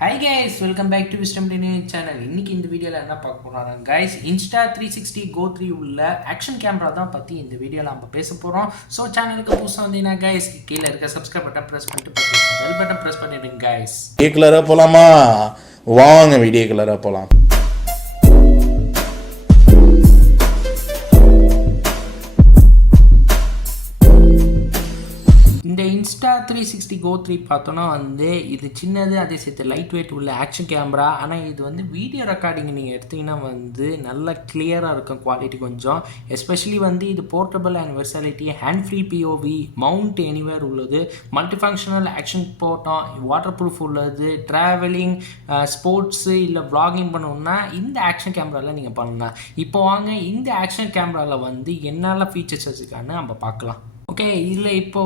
Hi guys, welcome back to 𝗙𝗶𝗏 channel. இன்னைக்கு இந்த வீடியோல என்ன பார்க்க போறோம்னா guys, insta360 go3 உள்ள ஆக்ஷன் கேமரா தான் பத்தி இந்த வீடியோல நம்ம பேச போறோம். சோ சேனலுக்கு புதுசா வந்தீங்கன்னா guys, கீழ இருக்க subscribe பட்டன் press பண்ணிட்டு bell button press பண்ணிடுங்க guys. வீடியோ கலரா போலாமா? வாங்க வீடியோ கலரா போலாம். இந்த insta360 go3 பார்த்தோன்னா இது சின்னது அதே சேர்த்து லைட் வெயிட் உள்ள ஆக்ஷன் கேமரா. ஆனால் இது வீடியோ ரெக்கார்டிங் நீங்கள் எடுத்தீங்கன்னா நல்லா கிளியராக இருக்கும் குவாலிட்டி கொஞ்சம். எஸ்பெஷலி இது portable and versatility, hand free POV, mount anywhere உள்ளது, மல்டி ஃபங்க்ஷனல் ஆக்ஷன் போட்டோம், வாட்டர் ப்ரூஃப் உள்ளது, ட்ராவலிங், ஸ்போர்ட்ஸு இல்லை வ்ளாகிங் பண்ணணுன்னா இந்த ஆக்ஷன் கேமராவில் நீங்கள் பண்ணலாம். இப்போ வாங்க இந்த ஆக்ஷன் கேமராவில் என்னெல்லாம் ஃபீச்சர்ஸ் வச்சுருக்கான்னு நம்ம பார்க்கலாம். ஓகே, இதில் இப்போ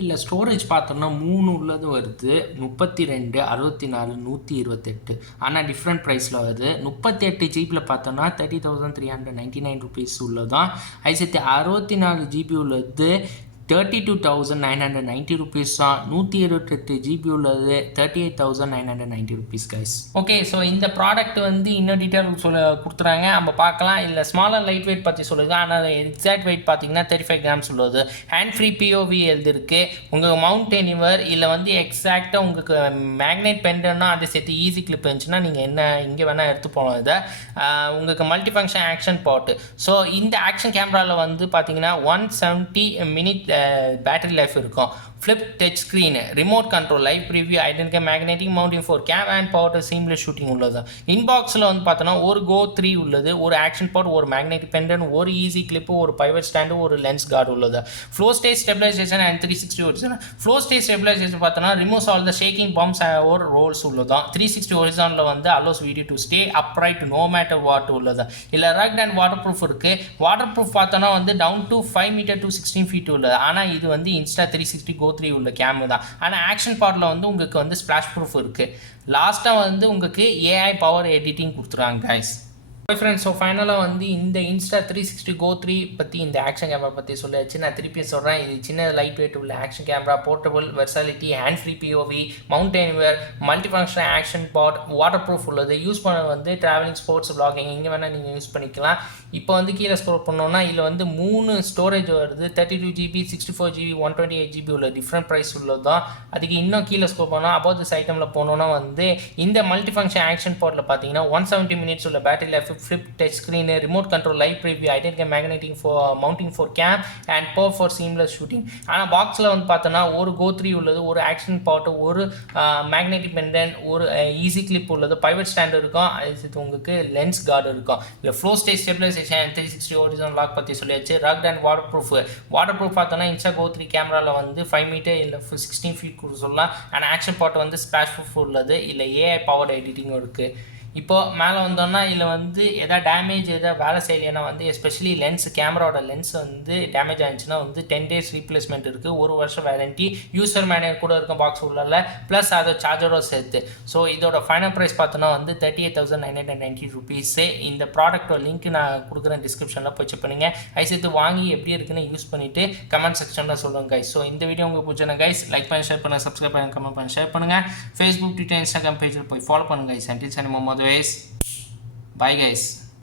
இல்லை ஸ்டோரேஜ் பார்த்தோம்னா 3 உள்ளது வருது, 32, 64, 128. ஆனால் டிஃப்ரெண்ட் ப்ரைஸில் வருது. 38 ஜிபியில் பார்த்தோன்னா 30,399 ருபீஸ் உள்ளதான். அது சேர்த்து 64 ஜிபி உள்ளது 32,990 ருபீஸ் தான். 128 ஜிபி உள்ளது 38,990 ருபீஸ் கைஸ். ஓகே, ஸோ இந்த ப்ராடக்ட் இன்னும் டீட்டெயில் கொடுத்துறாங்க, நம்ம பார்க்கலாம். இல்லை ஸ்மாலர் லைட் வெயிட் பற்றி சொல்லுது, ஆனால் எக்ஸாக்ட் வெயிட் பார்த்தீங்கன்னா 35 கிராம்ஸ் உள்ளது. ஹேண்ட் ஃப்ரீ பிஓவி எழுதிருக்கு. உங்கள் மவுண்ட் எனிவர் இல்லை எக்ஸாக்டாக உங்களுக்கு மேக்னெட் பெண்டன்னா அதை சேர்த்து ஈஸி கிளிப் இருந்துச்சுன்னா நீங்கள் என்ன இங்கே வேணால் எடுத்து போகலாம். இதை உங்களுக்கு மல்டி ஃபங்க்ஷன் ஆக்ஷன் பாட்டு. ஸோ இந்த ஆக்ஷன் கேமராவில் பார்த்தீங்கன்னா 170 மினிட் பேட்டரி லைஃப் இருக்கும். Flip touch screen, remote control, live preview, identical magnetic mounting for game and power seamless shooting உள்ளது. இன்பாக்ஸில் பார்த்தோன்னா ஒரு go3 உள்ளது, ஒரு ஆக்ஷன் பாட், ஒரு மேக்னெட்டிக் பெண்டன், ஒரு ஈஸி கிளிப்பு, ஒரு பைவட் ஸ்டாண்டு, ஒரு லென்ஸ் கார்டு உள்ளது. Flow stage stabilization and 360 original. Flow stage stabilization பார்த்தோன்னா removes all the shaking bumps ஒரு ரோல்ஸ் உள்ளதான். 360 ஒரிஜினலில் allows video to stay upright no matter what உள்ளது. இல்லை ரக்ட் அண்ட் வாட்டர் ப்ரூஃப் இருக்குது. வாட்டர் ப்ரூஃப் பார்த்தோன்னா down to 5 meter to 16 feet உள்ளது. ஆனால் இது insta360 go3 உள்ள கேமரா தான். ஆனால் ஆக்ஷன் பார்ட்டில் உங்களுக்கு ஸ்பிளாஷ் ப்ரூஃப் இருக்குது. லாஸ்ட்டாக உங்களுக்கு ஏஐ பவர் எடிட்டிங் கொடுத்துருவாங்க கைஸ். ஃப்ரெண்ட்ஸ், ஸோ ஃபைனலாக இந்த insta360 go3 பற்றி இந்த ஆக்ஷன் கேமரா பற்றி சொல்லியாச்சு. நான் திருப்பியும் சொல்கிறேன், இது சின்ன லைட் வெயிட் உள்ள action camera, portable, versatility, hand free POV, mount anywhere, multi functional action pod, water proof உள்ளது. யூஸ் பண்ண ட்ராவலிங், ஸ்போர்ட்ஸ், வ்ளாகிங் எங்கே வேணால் நீங்கள் யூஸ் பண்ணிக்கலாம். இப்போ கீழே ஸ்க்ரோல் பண்ணோன்னா இதில் 3 ஸ்டோரேஜ் வருது. 32 ஜிபி, 64 ஜிபி, 128 ஜிபி உள்ள டிஃப்ரெண்ட் ப்ரைஸ் உள்ளது தான். அதுக்கு இன்னும் கீழே ஸ்க்ரோல் பண்ணோம் அபவுட் திஸ் ஐட்டமில் போனோன்னா இந்த மல்டி ஃபங்க்ஷன் ஆக்ஷன் பாட்டில் பார்த்தீங்கன்னா 170 மினிட்ஸ் உள்ள battery life, flip touch screen, remote control, live preview, identical magnetic for mounting for cam and power for seamless shooting. ஆனால் பாக்ஸில் பார்த்தோன்னா ஒரு go3 உள்ளது, ஒரு ஆக்ஷன் பாட்டு, ஒரு மேக்னெட்டிக் பெண்டன், ஒரு ஈஸி கிளிப் உள்ளது, பைவட் ஸ்டாண்ட் இருக்கும், அது உங்களுக்கு லென்ஸ் கார்டு இருக்கும். இல்லை flow stage stabilization 360 original lock பற்றி சொல்லியாச்சு. Rugged and water proof. Water proof பார்த்தோன்னா insta go3 கேமராவில் 5 மீட்டர் இல்லை 16 ஃபீட் கூட சொல்லலாம். ஆனால் ஆக்ஷன் பாட்டு ஸ்பிளாஷ் ப்ரூஃப் உள்ளது. இல்லை ஏஐ பவர் எடிட்டிங்கும் இருக்குது. இப்போது மேலே வந்தோன்னா இதில் எதாவது டேமேஜ் எதாவது வேலை செய்யலைன்னா எஸ்பெஷலி லென்ஸ், கேமராவோட லென்ஸ் டேமேஜ் ஆகிடுச்சுன்னா 10 days ரீப்ளேஸ்மெண்ட் இருக்குது, 1 வருஷம் வாரண்டி, யூசர் மேனுவல் கூட இருக்கும் பாக்ஸ் உள்ள, ப்ளஸ் அதை சார்ஜரோட சேர்த்து. ஸோ இதோட ஃபைனல் ப்ரைஸ் பார்த்தோன்னா 38,990 ருபீஸு. இந்த ப்ராடக்டோட லிங்க் நான் கொடுக்குறேன் டிஸ்கிரிப்ஷனில் போய் செக் பண்ணுங்கள். அது சேர்த்து வாங்கி எப்படி இருக்குன்னு யூஸ் பண்ணிவிட்டு கமெண்ட் செக்ஷனில் சொல்லுங்கள் கைஸ். ஸோ இந்த வீடியோ உங்களுக்கு பிடிச்சா கைஸ் லைக் பண்ணி, ஷேர் பண்ணுங்கள், சப்ஸ்கிரைப் பண்ணுங்கள், கமெண்ட் பண்ணி, ஷேர் பண்ணுங்கள். ஃபேஸ்புக், ட்விட்டர், இன்ஸ்டாகிராம் பேஜில் போய் ஃபாலோ பண்ணுங்கள் guys. Until next time, bye guys.